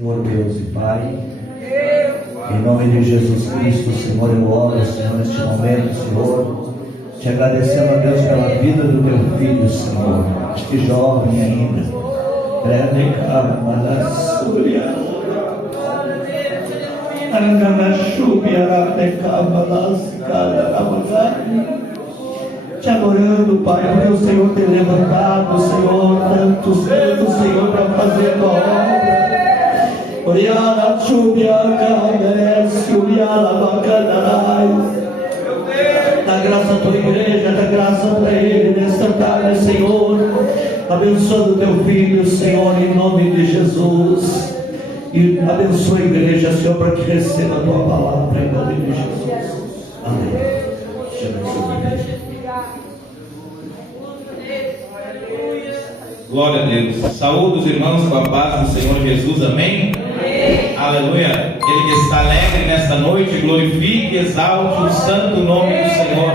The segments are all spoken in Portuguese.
Senhor Deus e Pai, em nome de Jesus Cristo, Senhor, eu oro, Senhor, neste momento, Senhor, te agradecendo, a Deus, pela vida do teu filho, Senhor, este jovem ainda. Te adorando, Pai, por o Senhor ter levantado, Senhor, tantos anos, Senhor, para fazer a tua obra. Dá graça à tua igreja, dá graça para ele nesta tarde, Senhor, abençoando o teu filho, Senhor, em nome de Jesus. E abençoa a igreja, Senhor, para que receba a tua palavra, em nome de Jesus. Amém. Te abençoe. Glória a Deus. Saúde os irmãos com a paz do Senhor Jesus. Amém? Amém. Aleluia. Aquele que está alegre nesta noite, glorifique e exalte o santo nome do Senhor,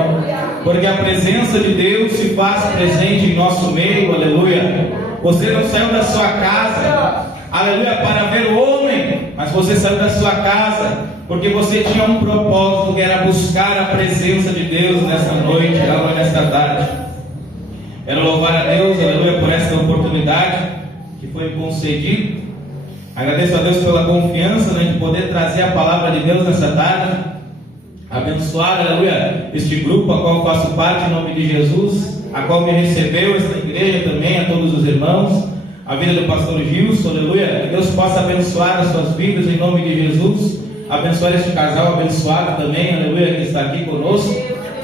porque a presença de Deus se faz presente em nosso meio. Aleluia. Você não saiu da sua casa, aleluia, para ver o homem, mas você saiu da sua casa porque você tinha um propósito, que era buscar a presença de Deus nesta noite, aleluia, nesta tarde. Quero louvar a Deus, aleluia, por esta oportunidade que foi concedida. Agradeço a Deus pela confiança, né, de poder trazer a palavra de Deus nessa tarde. Abençoar, aleluia, este grupo a qual faço parte, em nome de Jesus, a qual me recebeu, esta igreja também, a todos os irmãos, a vida do pastor Gilson, aleluia. Que Deus possa abençoar as suas vidas, em nome de Jesus. Abençoar este casal abençoado também, aleluia, que está aqui conosco.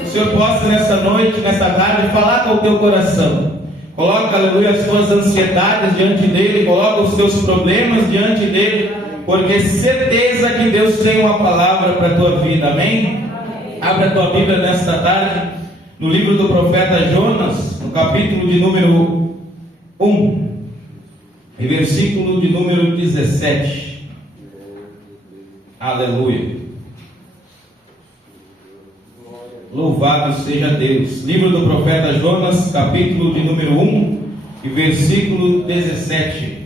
O Senhor possa nessa noite, nessa tarde, falar com o teu coração. Coloca, aleluia, as tuas ansiedades diante dele, coloca os teus problemas diante dele, porque certeza que Deus tem uma palavra para a tua vida. Amém? Abra a tua Bíblia nesta tarde, no livro do profeta Jonas, no capítulo de número 1, e versículo de número 17. Aleluia. Louvado seja Deus. Livro do profeta Jonas, capítulo de número 1 e versículo 17.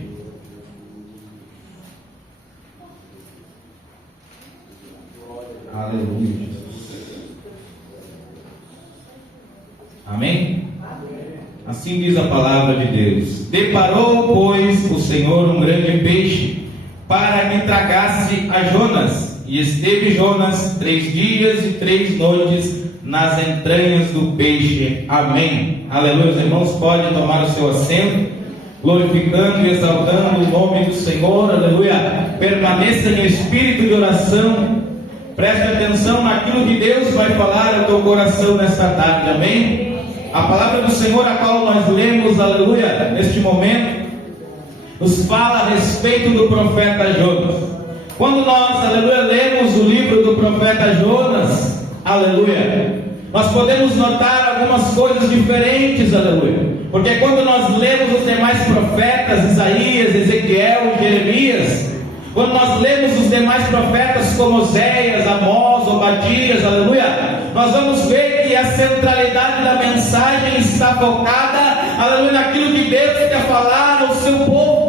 Aleluia, Jesus. Amém? Assim diz a palavra de Deus. Deparou, pois, o Senhor um grande peixe para que tragasse a Jonas. E esteve Jonas 3 dias e 3 noites nas entranhas do peixe. Amém. Aleluia. Os irmãos podem tomar o seu assento, glorificando e exaltando o nome do Senhor. Aleluia. Permaneça em espírito de oração. Preste atenção naquilo que Deus vai falar ao teu coração nesta tarde. Amém. A palavra do Senhor, a qual nós lemos, aleluia, neste momento, nos fala a respeito do profeta Jonas. Quando nós, aleluia, lemos o livro do profeta Jonas, aleluia, nós podemos notar algumas coisas diferentes, aleluia, porque quando nós lemos os demais profetas, Isaías, Ezequiel, Jeremias, quando nós lemos os demais profetas como Oséias, Amós, Obadias, aleluia, nós vamos ver que a centralidade da mensagem está focada, aleluia, naquilo que Deus quer falar ao seu povo.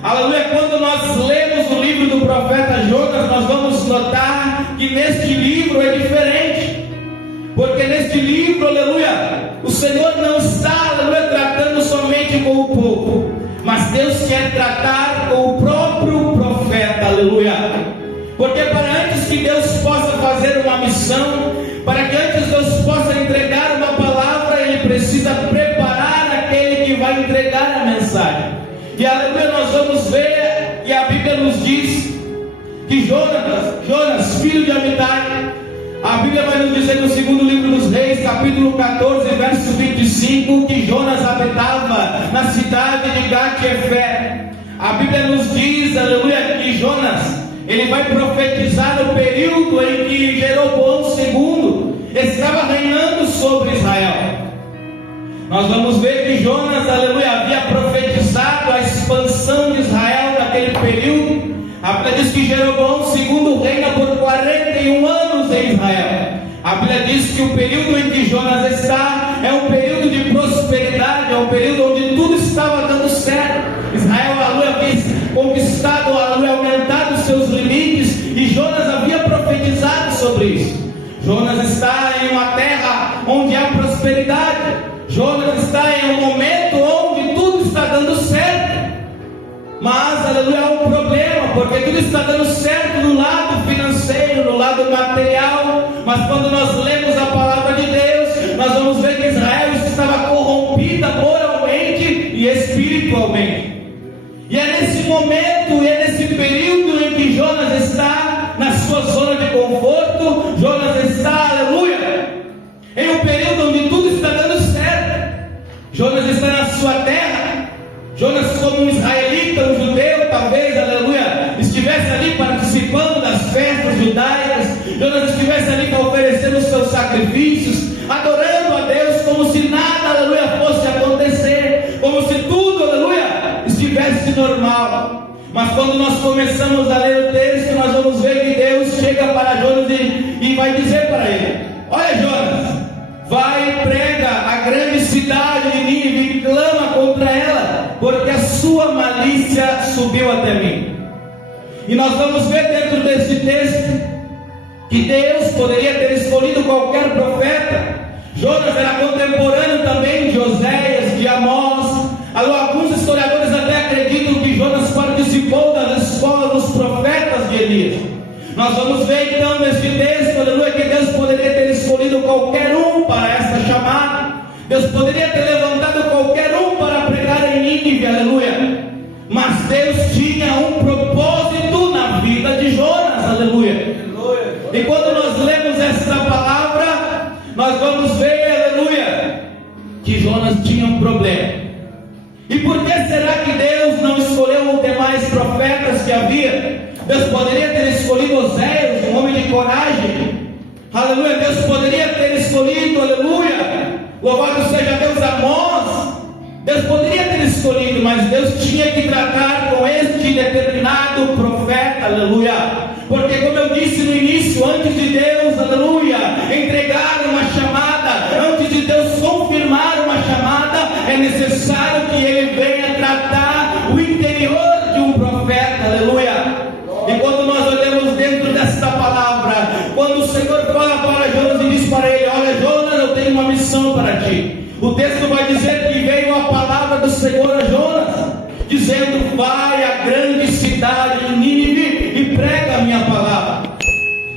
Aleluia. Quando nós lemos o livro do profeta Jonas, nós vamos notar que neste livro é diferente, porque neste livro, aleluia, o Senhor não está, aleluia, tratando somente com o povo, mas Deus quer tratar com o próprio profeta, aleluia, porque para antes que Deus possa fazer uma missão, para que antes Deus possa entregar uma palavra, Ele precisa preparar aquele que vai entregar a mensagem. E aleluia, nós vamos ver que a Bíblia nos diz que Jonas, filho de Amitai, a Bíblia vai nos dizer no segundo livro dos Reis, capítulo 14, verso 25, que Jonas habitava na cidade de Gat-Hefer. A Bíblia nos diz, aleluia, que Jonas, ele vai profetizar no período em que Jeroboão II estava reinando sobre Israel. Nós vamos ver que Jonas, aleluia, havia profetizado a expansão de Israel naquele período. A Bíblia diz que Jeroboão II reina por 41 anos em Israel. A Bíblia diz que o período em que Jonas está é um período de prosperidade, é um período onde tudo estava dando certo. Israel, aleluia, havia conquistado, aleluia, aleluia, há um problema, porque tudo está dando certo no lado financeiro, no lado material, mas quando nós lemos a palavra de Deus, nós vamos ver que Israel estava corrompida moralmente e espiritualmente. E é nesse momento, e é nesse período em que Jonas está na sua zona de conforto, Jonas está, aleluia, em um período onde tudo está dando certo. Jonas está na sua terra. Jonas, como um israelita, um judeu, talvez, aleluia, estivesse ali participando das festas judaicas. Jonas estivesse ali oferecendo os seus sacrifícios, adorando a Deus, como se nada, aleluia, fosse acontecer, como se tudo, aleluia, estivesse normal. Mas quando nós começamos a ler o texto, nós vamos ver que Deus chega para Jonas e vai dizer para ele: olha, Jonas, vai e prega a grande cidade de Nínive e clama contra ela, porque a sua malícia subiu até mim. E nós vamos ver dentro desse texto que Deus poderia ter escolhido qualquer profeta. Jonas era contemporâneo também de Oséias, de Amós. Alguns historiadores até acreditam que Jonas participou das escolas dos profetas de Elias. Nós vamos ver então neste texto, aleluia, que Deus poderia ter escolhido qualquer um para esta chamada. Deus poderia ter levantado qualquer um para pregar em Nínive, aleluia. Mas Deus tinha um propósito na vida de Jonas, aleluia. E quando nós lemos esta palavra, nós vamos ver, aleluia, que Jonas tinha um problema. E por que será que Deus não escolheu os demais profetas que havia? Deus poderia ter escolhido Oséias, um homem de coragem. Aleluia, Deus poderia ter escolhido, aleluia, louvado seja Deus, Amós. Deus poderia ter escolhido, mas Deus tinha que tratar com este determinado profeta, aleluia. Porque como eu disse no início, antes de Deus, aleluia, entregar uma chamada, antes de Deus confirmar uma chamada, é necessário que Ele venha tratar o interior de um profeta, aleluia. E quando nós olhamos dentro desta palavra, quando o Senhor fala para Jonas e diz para ele: olha, Jonas, eu tenho uma missão para ti. O texto vai dizer que veio a palavra do Senhor a Jonas, dizendo: vai à grande cidade de Nínive e prega a minha palavra.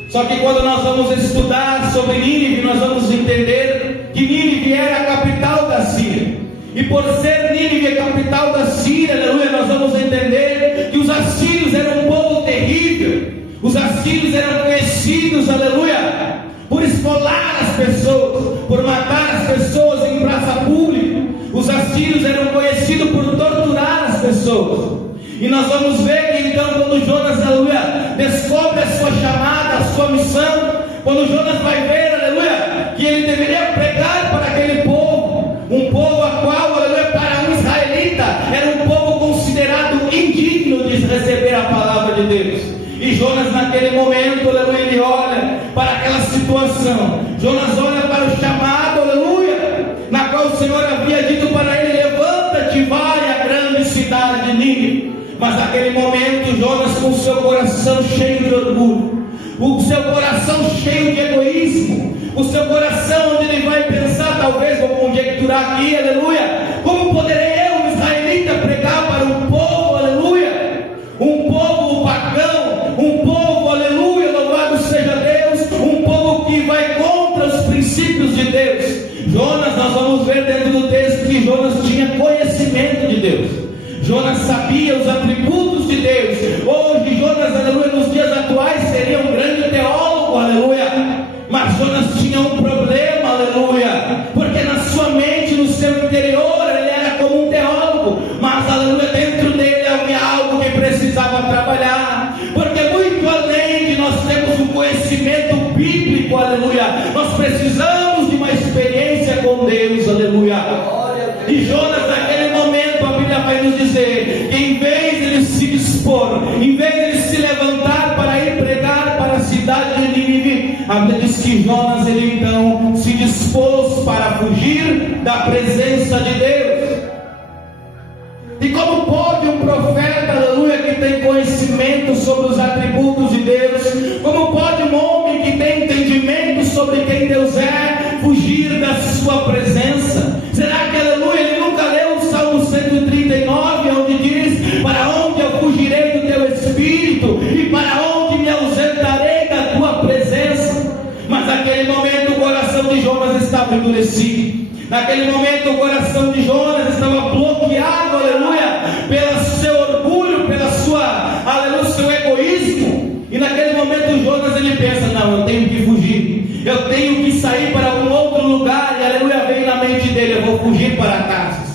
Só que quando nós vamos estudar sobre Nínive, nós vamos entender que Nínive era a capital da Síria. E por ser Nínive a capital da Síria, aleluia, nós vamos entender que os assírios eram um povo terrível. Os assírios eram conhecidos, aleluia, por esfolar as pessoas, por matar as pessoas em praça pública. Os assírios eram conhecidos por torturar as pessoas. E nós vamos ver que então, quando Jonas, aleluia, descobre a sua chamada, a sua missão, quando Jonas vai ver, aleluia, que ele deveria pregar para aquele povo, um povo a qual, aleluia, para um israelita, era um povo considerado indigno de receber a palavra de Deus. E Jonas, naquele momento, aleluia, ele olha para aquela situação. Jonas olha para o chamado, aleluia, na qual o Senhor havia dito para ele: levanta-te e vai à grande cidade de Nínive. Mas naquele momento, Jonas, com o seu coração cheio de orgulho, o seu coração cheio de egoísmo, o seu coração onde ele vai pensar, talvez, vou conjecturar aqui, aleluia, como poderei eu, um israelita, pregar para um povo, aleluia, um povo pagão, um povo, aleluia, louvado seja Deus, um povo que vai contra os princípios de Deus. Jonas, nós vamos ver dentro do texto que Jonas tinha conhecimento de Deus. Jonas sabia os atributos de Deus. Hoje Jonas, aleluia, nos dias atuais seria um grande teólogo, aleluia. Mas Jonas tinha um problema, aleluia, porque na sua mente, no seu interior, ele era como um teólogo, mas, aleluia, dentro dele havia algo que precisava trabalhar. Porque muito além de nós termos um conhecimento bíblico, aleluia, nós precisamos de uma experiência com Deus, aleluia. E Jonas, naquele momento, a Bíblia vai nos dizer que em vez de ele se dispor, em vez de ele se levantar para ir pregar para a cidade de Nínive, a Bíblia diz que Jonas, ele então se dispôs para fugir da presença de Deus. E como pode um profeta, aleluia, que tem conhecimento sobre os atributos de Deus, como pode um homem que tem entendimento sobre quem Deus é, fugir da sua presença? Será que, aleluia, ele nunca leu o Salmo 139, onde diz: para onde eu fugirei de si. Naquele momento o coração de Jonas estava bloqueado, aleluia, pelo seu orgulho, pela sua, aleluia, seu egoísmo. E naquele momento Jonas ele pensa: não, eu tenho que fugir, eu tenho que sair para algum outro lugar. E aleluia, veio na mente dele: eu vou fugir para Tarsis.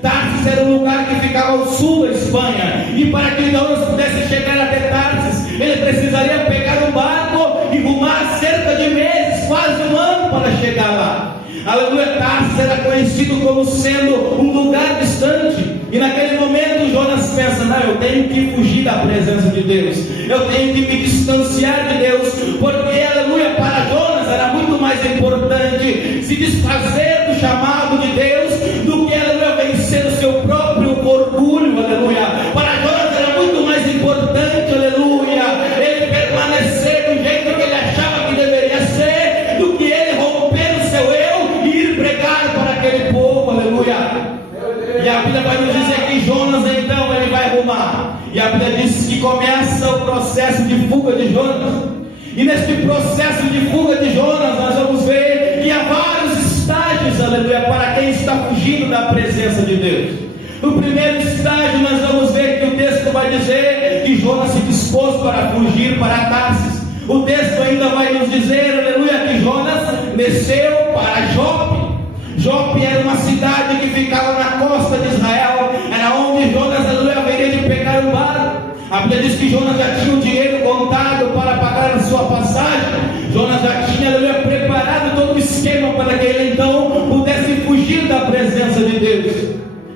Tarsis era um lugar que ficava ao sul da Espanha, e para que Jonas pudesse chegar até Tarsis, ele precisaria pegar um barco e rumar cerca de meses, quase um ano, para chegar lá. Aleluia, Tarsis era conhecido como sendo um lugar distante. E naquele momento Jonas pensa: não, eu tenho que fugir da presença de Deus, eu tenho que me distanciar de Deus, porque, aleluia, para Jonas era muito mais importante se desfazer do chamado de Deus do que, aleluia, vencer o seu próprio orgulho, aleluia. Para Jonas era muito mais importante, aleluia, ele permanecer do jeito que ele achava que deveria ser, do que ele romper o seu eu e ir pregar para aquele povo, aleluia. E a Bíblia vai nos dizer que Jonas então ele vai rumar, e a Bíblia diz que começa o processo de fuga de Jonas. E neste processo de fuga de Jonas nós vamos ver que há vários estágios, aleluia, para quem está fugindo da presença de Deus. No primeiro estágio nós vamos ver que o texto vai dizer que Jonas se dispôs para fugir para Tarsis. O texto ainda vai nos dizer, aleluia, que Jonas desceu para Jope. Jope era uma cidade que ficava na costa de Israel, era onde Jonas, aleluia, haveria de pegar o barco. A Bíblia diz que Jonas já tinha o dinheiro contado para pagar a sua passagem. Jonas já tinha, aleluia, preparado todo o esquema para que ele então pudesse fugir da presença de Deus.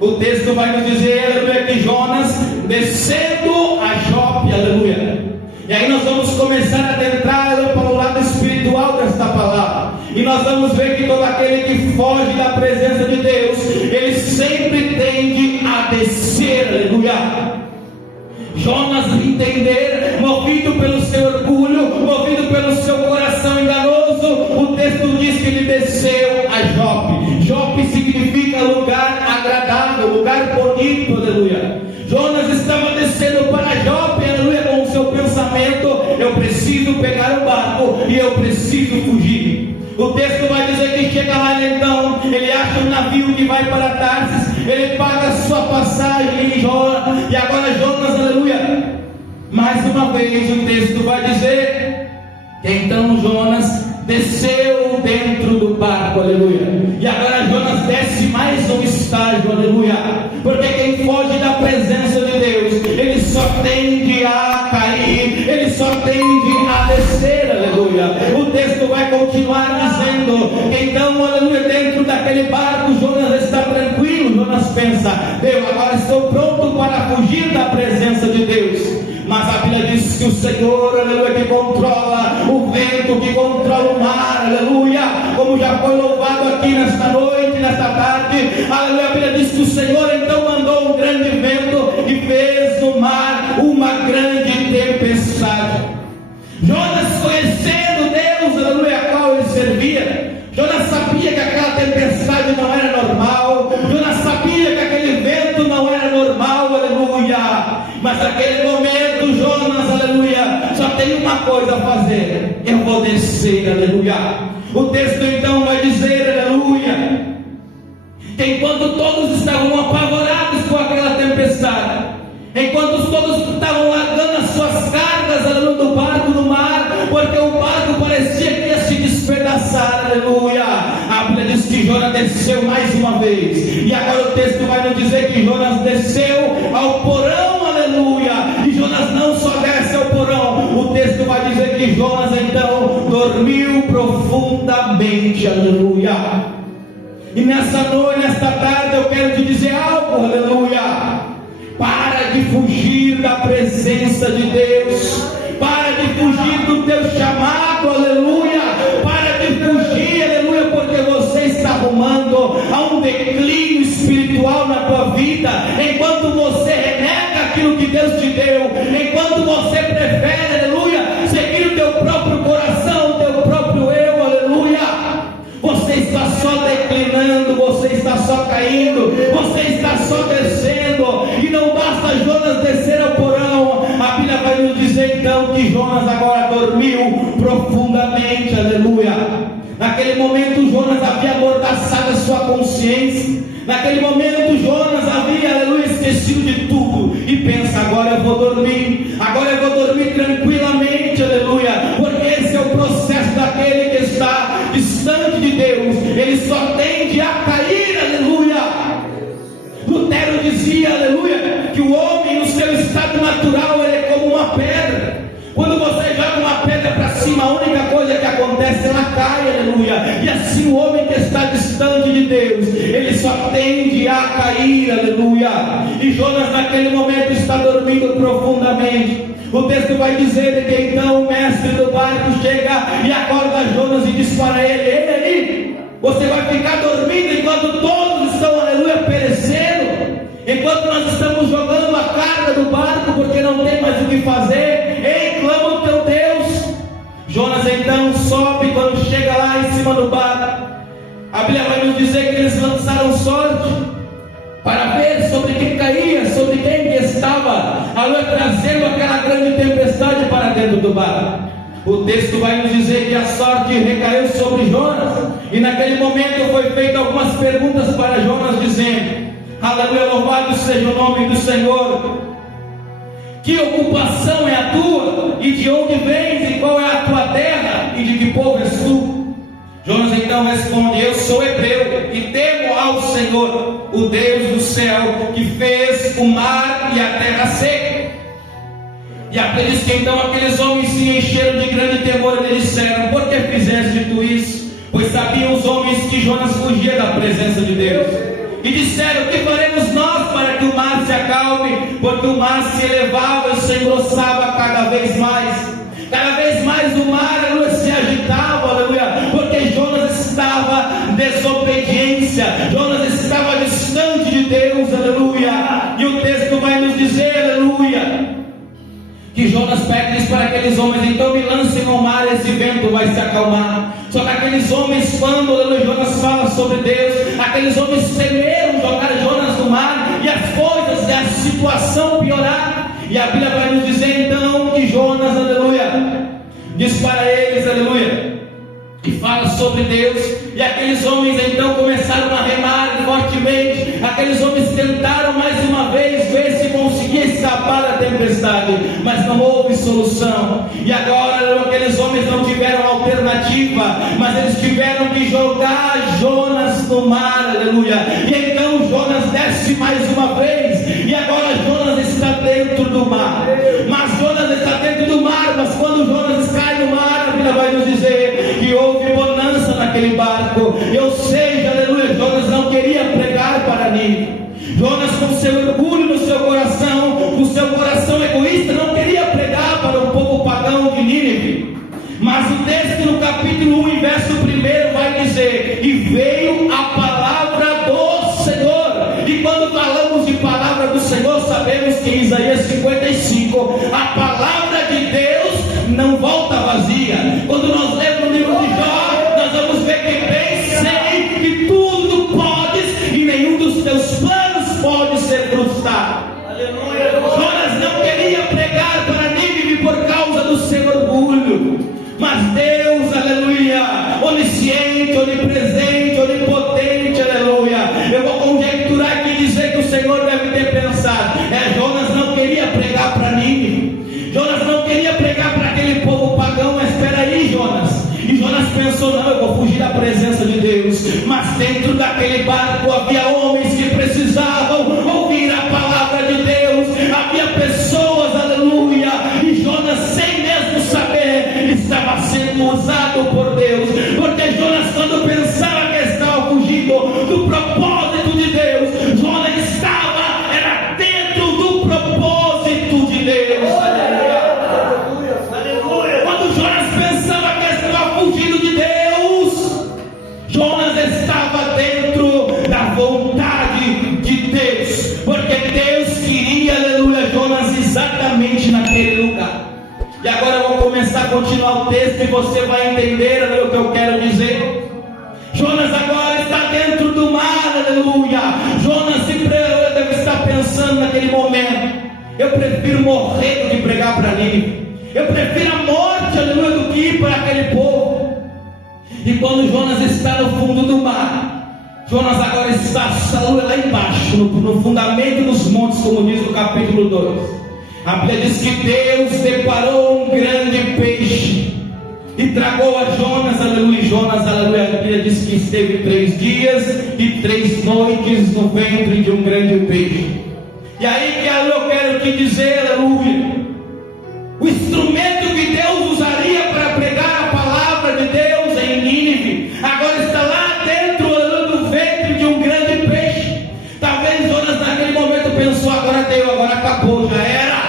O texto vai nos dizer, aleluia, que Jonas descendo a Jope, aleluia. E aí nós vamos começar a adentrar, aleluia, para o lado espiritual desta palavra. E nós vamos ver que todo aquele que foge da presença de Deus, ele sempre tende a descer, aleluia. Jonas entender, movido pelo seu orgulho, movido pelo seu coração enganoso, o texto diz que ele desceu a Jope. Jope significa lugar agradável, lugar bonito, aleluia. Jonas estava descendo para Jope, aleluia, com o seu pensamento: eu preciso pegar o barco e eu preciso fugir. O texto vai dizer que chega lá então, ele acha um navio que vai para Tarsis, ele paga a sua passagem em Jonas, e agora Jonas, aleluia, mais uma vez o texto vai dizer que então Jonas desceu dentro do barco, aleluia. E agora Jonas desce mais um estágio, aleluia, porque quem foge da presença de Deus, ele só tende a cair, ele só tende a descer, aleluia. O texto vai continuar dizendo que então, aleluia, dentro daquele barco Jonas está tranquilo. Jonas pensa: eu agora estou pronto para fugir da presença de Deus. Mas a Bíblia diz que o Senhor, aleluia, que controla o vento, que controla o mar, aleluia, como já foi louvado aqui nesta noite, nesta tarde, aleluia. A Bíblia diz que o Senhor então mandou um grande vento e fez no mar uma grande tempestade. Jonas, conhecendo Deus, aleluia, a qual ele servia, Jonas sabia que aquela tempestade não era normal, Jonas sabia que aquele vento não era normal, aleluia. Mas naquele momento Jonas, aleluia, só tem uma coisa a fazer: eu vou descer, aleluia. O texto então vai dizer, aleluia, que enquanto todos estavam apavorados com aquela tempestade, enquanto todos estavam largando as suas cargas, aleluia, do barco no mar, porque o barco parecia que ia se despedaçar, aleluia, a Bíblia diz que Jonas desceu mais uma vez. E agora o texto vai nos dizer que Jonas desceu ao porão, aleluia. E Jonas não só desce ao porão, o texto vai dizer que Jonas então dormiu profundamente, aleluia. E nessa noite, nesta tarde, eu quero te dizer algo, aleluia. Para de fugir da presença de Deus, para de fugir do teu chamado, aleluia. Para de fugir, aleluia, porque você está arrumando a um declínio espiritual na tua vida, enquanto você renega aquilo que Deus te deu, enquanto você prefere, aleluia, seguir o teu próprio coração, o teu próprio eu, aleluia. Você está só declinando, você está só caindo, você está só descendo. E não basta Jonas descer ao porão, a Bíblia vai nos dizer então que Jonas agora dormiu profundamente, aleluia. Naquele momento Jonas havia amordaçado a sua consciência. Naquele momento Jonas havia, aleluia, esquecido de tudo. E pensa, agora eu vou dormir. Agora eu vou dormir tranquilamente, aleluia. Porque esse é o processo daquele que está distante de Deus. Ele só tende a cair, aleluia. Lutero dizia, aleluia, que o homem no seu estado natural ele é como uma pedra. Quando você joga uma pedra para cima, a única coisa que acontece, ela cai, aleluia. E assim o homem que está distante de Deus, ele só tende a cair, aleluia. E Jonas naquele momento está dormindo profundamente. O texto vai dizer que então o mestre do barco chega e acorda Jonas e diz para ele: ei aí, você vai ficar dormindo enquanto todos estão, aleluia, perecendo? Enquanto nós estamos jogando a carga do barco porque não tem mais o que fazer, ei, clama o teu Deus. Jonas então sobe. Quando chega lá em cima do barco, a Bíblia vai nos dizer que eles lançaram sorte para ver sobre quem caía, sobre quem que estava, trazendo aquela grande tempestade para dentro do barco. O texto vai nos dizer que a sorte recaiu sobre Jonas, e naquele momento foi feita algumas perguntas para Jonas, dizendo: aleluia, louvado seja o nome do Senhor. Que ocupação é a tua? E de onde vens? E qual é a tua terra? E de que povo és tu? Jonas então responde: eu sou hebreu e temo ao Senhor, o Deus do céu, que fez o mar e a terra seca. E a Bíblia diz que então aqueles homens se encheram de grande temor e lhe disseram: por que fizeste tu isso? Pois sabiam os homens que Jonas fugia da presença de Deus. E disseram: o que faremos nós para que o mar se acalme? Porque o mar se elevava e se engrossava cada vez mais. Cada vez mais o mar, aleluia, se agitava, aleluia, porque Jonas estava em desobediência. Jonas estava distante de Deus, aleluia. E o texto vai nos dizer, aleluia, que Jonas pede para aqueles homens: então me lancem no mar, esse vento vai se acalmar. Só que aqueles homens, quando, aleluia, Jonas fala sobre Deus, aqueles homens temeram jogar Jonas no mar, e as coisas, e a situação piorar. E a Bíblia vai nos dizer então que Jonas, aleluia, diz para eles, aleluia, que fala sobre Deus. E aqueles homens então começaram a remar fortemente. Aqueles homens tentaram mais uma vez ver se conseguia escapar da tempestade, mas não houve solução. E agora aqueles homens não tiveram alternativa, mas eles tiveram que jogar Jonas no mar, aleluia. E então Jonas desce mais uma vez, e agora Jonas está dentro do mar. Mas Jonas está dentro do mar, mas quando Jonas cai no mar, a Bíblia vai nos dizer que houve bonança naquele barco. Ou seja, aleluia, Jonas não queria pregar para Nínive. Jonas, com seu orgulho no seu coração, com seu coração egoísta, não queria pregar para o povo pagão de Nínive. Mas o texto no capítulo 1, verso 1 vai dizer: e veio a palavra do Senhor. E quando falamos de palavra do Senhor, sabemos que em Isaías 55, a palavra de Deus não volta vazia. Quando nós lemos o livro de Jó, nós vamos ver que bem sei que tudo podes e nenhum dos teus planos pode ser frustrado. Aleluia. Jonas não queria pregar para Nínive por causa do seu orgulho, mas Deus, aleluia, onisciente, onipresente, onipotente, aleluia. Eu vou conjecturar aqui e dizer que o Senhor deve ter pensado: Jonas não queria pregar para Nínive, Jonas não queria pregar para aquele povo pagão. Mas espera aí, Jonas. E Jonas pensou: não, eu vou fugir da presença de Deus. Mas dentro daquele barco havia homens que precisavam ouvir a palavra de Deus. Havia pessoas, aleluia. E Jonas, sem mesmo saber, estava sendo usado por Deus. Porque Jonas, quando pensava que estava fugindo do propósito de Deus, Jonas era dentro do propósito de Deus. Quando Jonas pensava que estava fugindo de Deus, Jonas estava dentro da vontade de Deus, porque Deus queria, aleluia, Jonas exatamente naquele lugar. E agora eu vou começar a continuar o texto e você vai entender, aleluia, o que eu quero dizer. Jonas agora está dentro do mar, aleluia. Jonas sempre deve estar pensando naquele momento: eu prefiro morrer do que pregar para Nínive. Eu prefiro a morte, aleluia, do que ir para aquele povo. E quando Jonas está no fundo do mar, Jonas agora está lá embaixo, no fundamento dos montes, como diz o capítulo 2. A Bíblia diz que Deus deparou um grande peixe e tragou a Jonas, aleluia. Jonas, aleluia, a Bíblia diz que esteve 3 dias e 3 noites no ventre de um grande peixe. E aí que eu quero te dizer, aleluia, o instrumento que Deus usaria para pregar a palavra de Deus em Nínive, agora está lá dentro do ventre de um grande peixe. Talvez Jonas naquele momento pensou: agora deu, agora acabou, já era.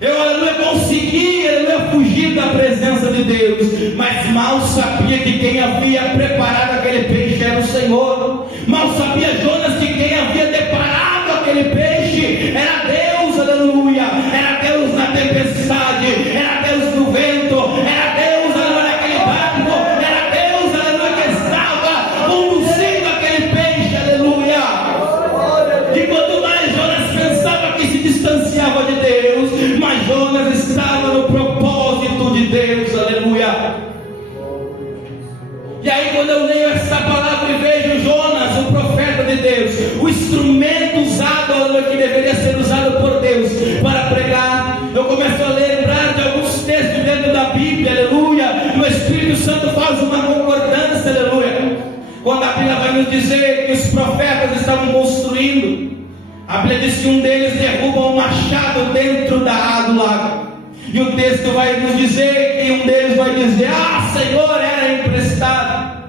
Eu, aleluia, consegui, aleluia, fugir da presença de Deus. Mas mal sabia que quem havia preparado aquele peixe era o Senhor. Mal sabia Jonas que quem havia deparado aquele peixe era Deus, aleluia. Era Deus na tempestade, era Deus no vento, era Deus, aleluia, naquele barco, era Deus, aleluia, que estava conduzindo aquele peixe, aleluia. E quanto mais Jonas pensava que se distanciava de Deus, mas Jonas estava no propósito de Deus, aleluia. E aí quando eu leio essa palavra e vejo Jonas, o profeta de Deus, o instrumento usado, aleluia, que deveria ser usado por Deus para pregar, eu começo a lembrar de alguns textos dentro da Bíblia, aleluia, e o Espírito Santo faz uma concordância, aleluia. Quando a Bíblia vai nos dizer que os profetas estavam construindo, a Bíblia diz que um deles derruba um machado dentro do lago. E o texto vai nos dizer que um deles vai dizer: ah, Senhor, era emprestado.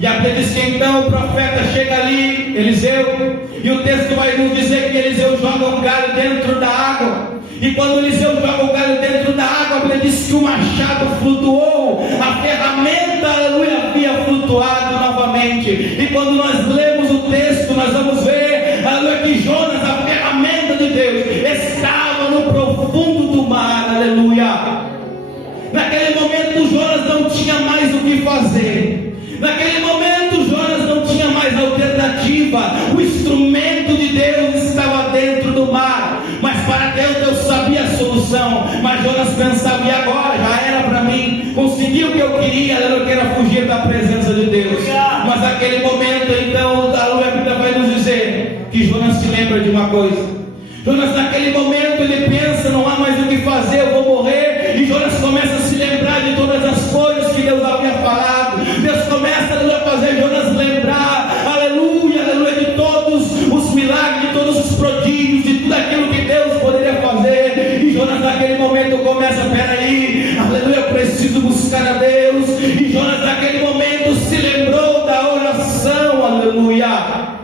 E a Bíblia diz que então o profeta chega ali, Eliseu, e o texto vai nos dizer que Eliseu joga um galho dentro da água. E quando Eliseu joga o galho dentro da água, a Bíblia diz que o machado flutuou, a ferramenta, aleluia, havia flutuado novamente. E quando nós lemos o texto, nós vamos ver, aleluia, que Jonas, a ferramenta de Deus, estava no profundo do mar, aleluia. Naquele momento Jonas não tinha mais o que fazer. Naquele momento Jonas não tinha mais alternativa. O instrumento de Deus estava dentro do mar, mas para Deus, Deus sabia a solução. Mas Jonas pensava: e agora? Já era para mim, consegui o que eu queria, eu quero fugir da presença de Deus. Mas naquele momento então a Bíblia vai nos dizer que Jonas se lembra de uma coisa. Jonas naquele momento ele pensa: não há mais o que fazer, eu vou morrer. E Jonas começa a se lembrar de todas as coisas que Deus havia falado. Deus começa a fazer Jonas lembrar, aleluia, aleluia, de todos os milagres, de todos os prodígios, de tudo aquilo que Deus poderia fazer. E Jonas naquele momento começa: peraí, aleluia, eu preciso buscar a Deus. E Jonas naquele momento se lembrou da oração, aleluia.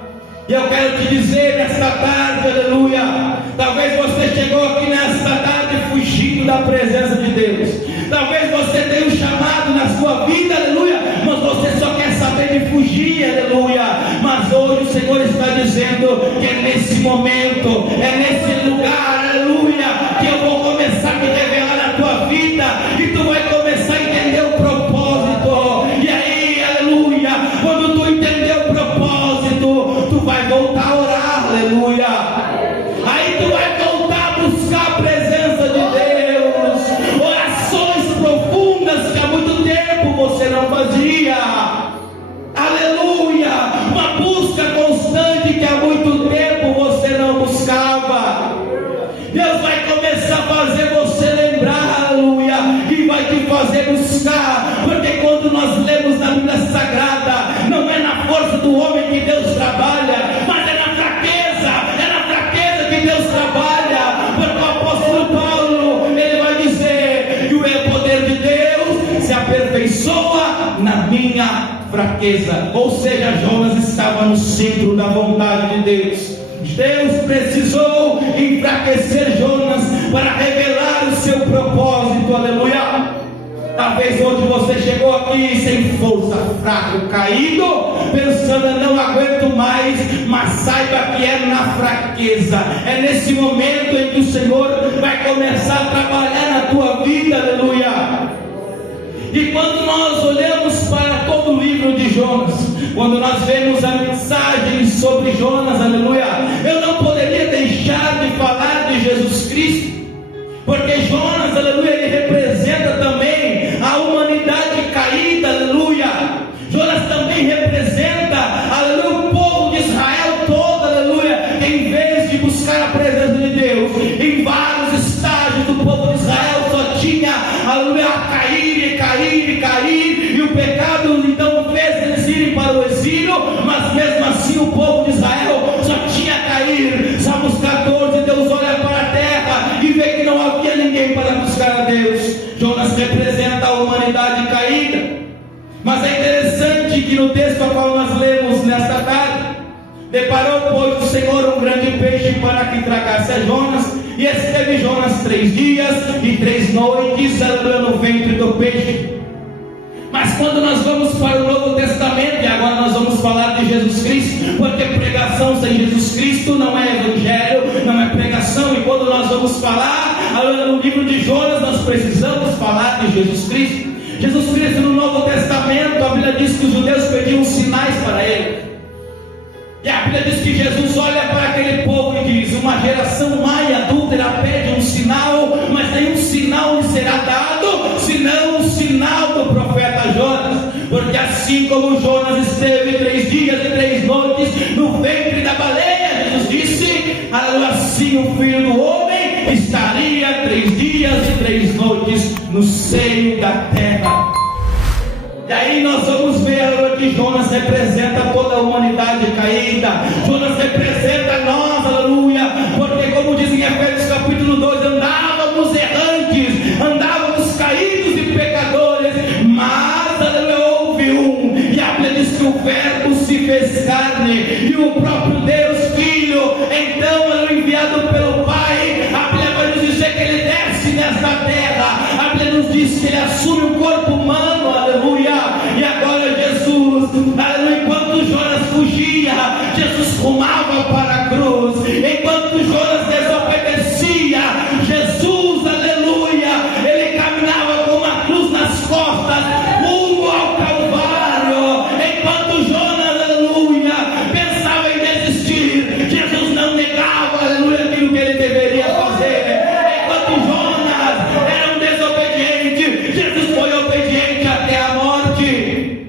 E eu quero te dizer nesta tarde, aleluia, talvez você chegou aqui nesta tarde fugindo da presença de Deus. Talvez você tenha um chamado na sua vida, aleluia, mas você só quer saber de fugir, aleluia. Mas hoje o Senhor está dizendo que é nesse momento, é nesse lugar, aleluia, que eu vou começar a me revelar na tua vida, e tu vai começar a entender o propósito. E aí, aleluia, quando tu entender o propósito, tu vai voltar a orar, aleluia. Aí tu vai voltar a buscar a presença de Deus, orações profundas que há muito tempo você não fazia, aleluia, uma busca constante que há muito tempo você não buscava. Deus vai começar a fazer você lembrar, aleluia, e vai te fazer buscar, porque quando nós lemos na Bíblia Sagrada, não é na força do homem que Deus trabalha, mas é na fraqueza que Deus trabalha. Porque o apóstolo Paulo, ele vai dizer que o poder de Deus se aperfeiçoa na minha fraqueza. Ou seja, Jonas estava no centro da vontade de Deus. Deus precisou enfraquecer Jonas para revelar o seu propósito, aleluia. Talvez hoje você chegou aqui sem força, fraco, caído, pensando: não aguento mais. Mas saiba que é na fraqueza, é nesse momento em que o Senhor vai começar a trabalhar na tua vida, aleluia. E quando nós olhamos para todo o livro de Jonas, quando nós vemos a mensagem sobre Jonas, aleluia, eu não poderia deixar de falar de Jesus Cristo, porque Jonas, aleluia, ele representa também a humanidade caída, aleluia, Israel só tinha, aleluia, a cair e cair e cair, e o pecado então fez eles irem para o exílio, mas mesmo assim o povo de Israel só tinha a cair. Salmos 14, Deus olha para a terra e vê que não havia ninguém para buscar a Deus. Jonas representa a humanidade caída, mas é interessante que no texto a qual nós lemos nesta tarde, deparou, pois, o Senhor um grande peixe para que tragasse a Jonas, e esteve Jonas 3 dias e 3 noites no ventre do peixe. Mas quando nós vamos para o Novo Testamento, e agora nós vamos falar de Jesus Cristo, porque pregação sem Jesus Cristo não é evangelho, não é pregação. E quando nós vamos falar no livro de Jonas, nós precisamos falar de Jesus Cristo. Jesus Cristo no Novo Testamento, a Bíblia diz que os judeus pediam sinais para ele. E a Bíblia diz que Jesus olha para aquele povo e diz: uma geração má e adúltera pede um sinal, mas nenhum sinal lhe será dado, senão o sinal do profeta Jonas. Porque assim como Jonas esteve 3 dias e 3 noites no ventre da baleia, Jesus disse, assim o Filho do Homem estaria 3 dias e 3 noites no seio da terra. E aí nós vamos ver que Jonas representa toda a humanidade caída. Jonas representa nós, aleluia, porque como diz em Efésios capítulo 2, andávamos errantes, andávamos caídos e pecadores, mas, aleluia, houve um, e a Bíblia diz que o verbo se fez carne, e o próprio Deus Filho, então, aleluia, enviado pelo Pai, a Bíblia vai nos dizer que ele desce nesta terra, a Bíblia nos diz que ele assume o corpo humano, aleluia. E agora Jesus, aleluia, enquanto Jonas fugia, Jesus rumava para a cruz. Enquanto Jonas desobedecia, Jesus, aleluia, ele caminhava com uma cruz nas costas, rumo ao Calvário. Enquanto Jonas, aleluia, pensava em desistir, Jesus não negava, aleluia, aquilo que ele deveria fazer. Enquanto Jonas era um desobediente, Jesus foi obediente até a morte.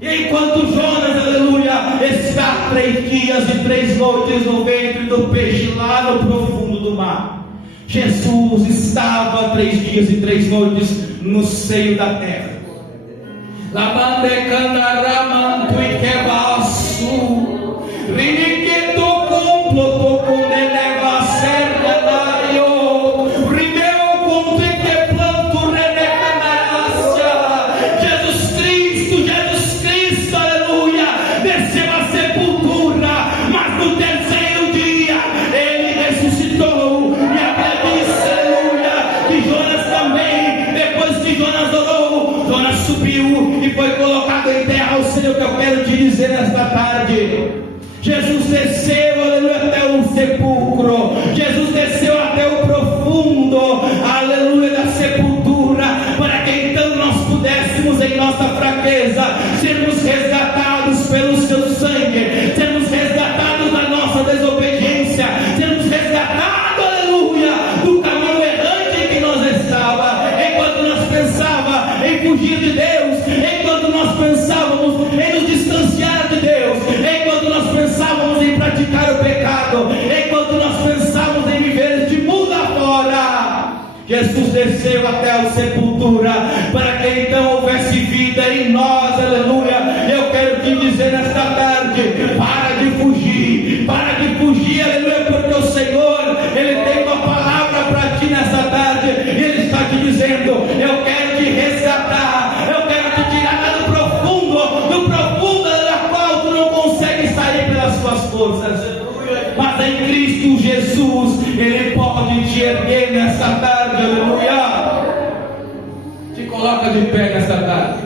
E enquanto Jonas, aleluia, está 3 dias e 3 noites no ventre do peixe, lá no profundo do mar, Jesus estava 3 dias e 3 noites no seio da terra. Foi colocado em terra. Eu sei o que eu quero te dizer nesta tarde. Jesus desceu, aleluia, até o sepulcro. Jesus desceu até o profundo, aleluia, da sepultura, para que então nós pudéssemos, em nossa fraqueza, sermos resgatados pelo seu sangue, sermos resgatados da nossa desobediência, sermos resgatados, aleluia, do caminho errante que nós estava. Enquanto nós pensava em fugir de Deus, enquanto nós pensávamos em nos distanciar de Deus, enquanto nós pensávamos em praticar o pecado, enquanto nós pensávamos em viver de mundo afora, Jesus desceu até a sepultura, para que então houvesse vida em nós, aleluia. Eu quero te dizer nesta tarde, para de fugir, aleluia, porque o Senhor, Ele tem uma palavra para ti nesta tarde, e Ele está te dizendo: eu quero te resgatar, eu quero te tirar lá do profundo da qual tu não consegue sair pelas tuas forças, mas em Cristo Jesus, Ele pode te erguer nesta tarde, aleluia. Te coloca de pé nesta tarde.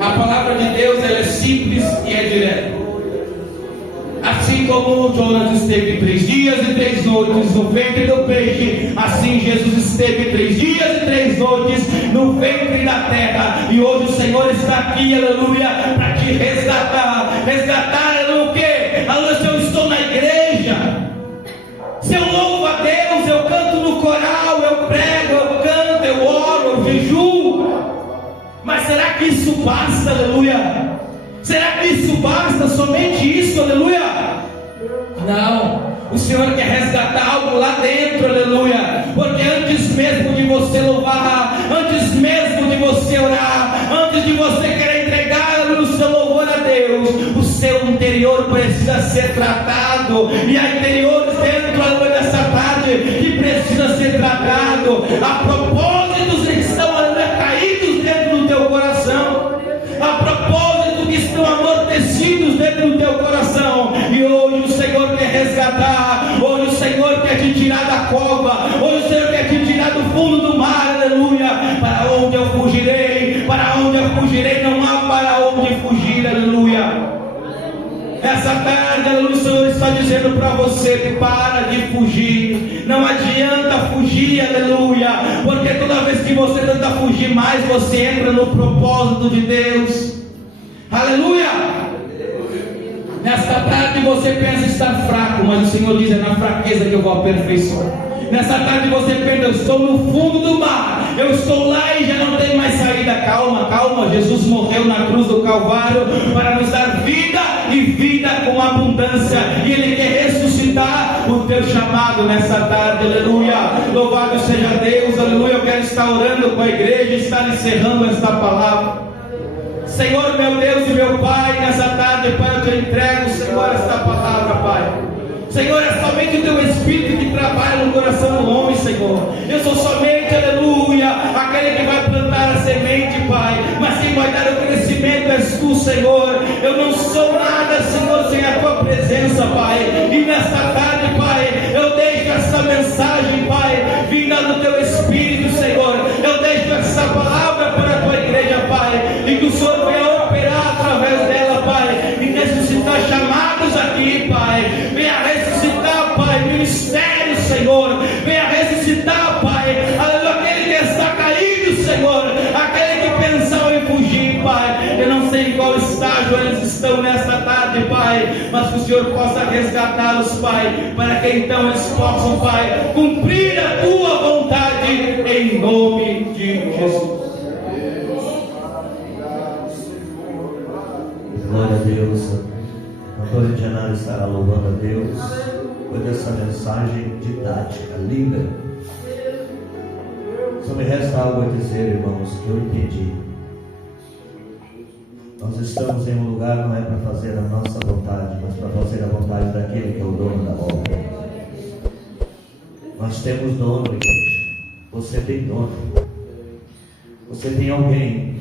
A palavra de Deus, ela é simples e é direta. Assim como Jonas esteve 3 dias e 3 noites no ventre do peixe, assim Jesus esteve 3 dias e 3 noites no ventre da terra. E hoje o Senhor está aqui, aleluia, para te resgatar. Resgatar é o quê? Aleluia, se eu estou na igreja, se eu louvo a Deus, eu canto no coral, eu prego, eu canto, eu oro, eu jejuo, mas será que isso basta, aleluia? Será que isso basta? Somente isso, aleluia? Não, o Senhor quer resgatar algo lá dentro, aleluia, porque antes mesmo de você louvar, antes mesmo de você orar, antes de você querer entregar o seu louvor a Deus, o seu interior precisa ser tratado. E há interiores dentro dessa tarde que precisa ser tratado. Há propósitos que estão caídos dentro do teu coração, há propósitos que estão amortecidos dentro do teu coração, e hoje o Senhor quer resgatar, hoje o Senhor quer te tirar da cova, hoje o Senhor quer te tirar do fundo do mar, aleluia. Para onde eu fugirei? Para onde eu fugirei? Não há para onde fugir, aleluia. Essa tarde, aleluia, o Senhor está dizendo para você: para de fugir, não adianta fugir, aleluia, porque toda vez que você tenta fugir mais, você entra no propósito de Deus, aleluia. Nesta tarde você pensa estar fraco, mas o Senhor diz: é na fraqueza que eu vou aperfeiçoar. Nessa tarde você pensa: eu estou no fundo do mar, eu estou lá e já não tem mais saída. Calma, calma, Jesus morreu na cruz do Calvário para nos dar vida e vida com abundância, e Ele quer ressuscitar o teu chamado nessa tarde, aleluia. Louvado seja Deus, aleluia. Eu quero estar orando com a igreja, estar encerrando esta palavra. Senhor, meu Deus e meu Pai, nessa tarde, Pai, eu te entrego, Senhor, esta palavra, Pai. Senhor, é somente o teu Espírito que trabalha no coração do homem, Senhor. Eu sou somente, aleluia, aquele que vai plantar a semente, Pai, mas quem vai dar o crescimento és tu, Senhor. Eu não sou nada, Senhor, sem a tua presença, Pai. E nesta tarde, Pai, eu deixo essa mensagem, Pai, vinda do teu Espírito, Senhor. Eu deixo essa palavra para a tua igreja, Pai, e que o Senhor venha operar através dela, Pai, e ressuscitar chamados aqui, Pai. Venha ressuscitar, Pai, ministério, Senhor. Venha ressuscitar, Pai, aquele que está caído, Senhor, aquele que pensava em fugir, Pai. Eu não sei em qual estágio eles estão nesta tarde, Pai, mas que o Senhor possa resgatá-los, Pai, para que então eles possam, Pai, cumprir a tua vontade, em nome de Jesus. Glória a Deus. Antônio Genaro estará louvando a Deus por essa mensagem didática, linda. Só me resta algo a dizer, irmãos, que eu entendi. Nós estamos em um lugar não é para fazer a nossa vontade, mas para fazer a vontade daquele que é o dono da obra. Nós temos dono, igreja. Você tem dono. Você tem alguém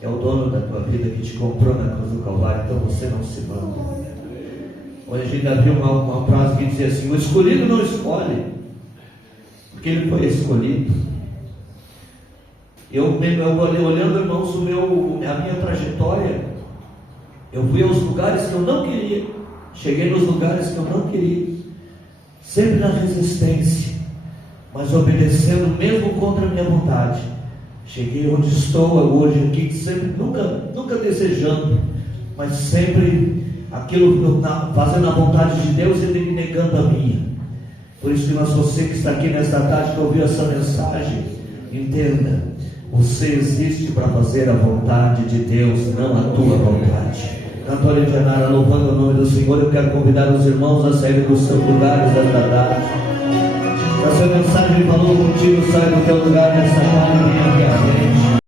que é o dono da tua vida, que te comprou na cruz do Calvário. Então você não se manda. Hoje a gente ainda viu uma frase que dizia assim: o escolhido não escolhe, porque ele foi escolhido. Eu olhando, irmãos, a minha trajetória, eu fui aos lugares que eu não queria, cheguei nos lugares que eu não queria, sempre na resistência, mas obedecendo mesmo contra a minha vontade. Cheguei onde estou hoje aqui, sempre, nunca desejando, mas sempre aquilo, fazendo a vontade de Deus e negando a minha. Por isso que você que está aqui nesta tarde, que ouviu essa mensagem, entenda: você existe para fazer a vontade de Deus, não a tua vontade. Antônio Genaro, louvando o nome do Senhor, eu quero convidar os irmãos a saírem dos seus lugares nesta tarde. Se a sua mensagem falou contigo, sai do teu lugar nesta tarde.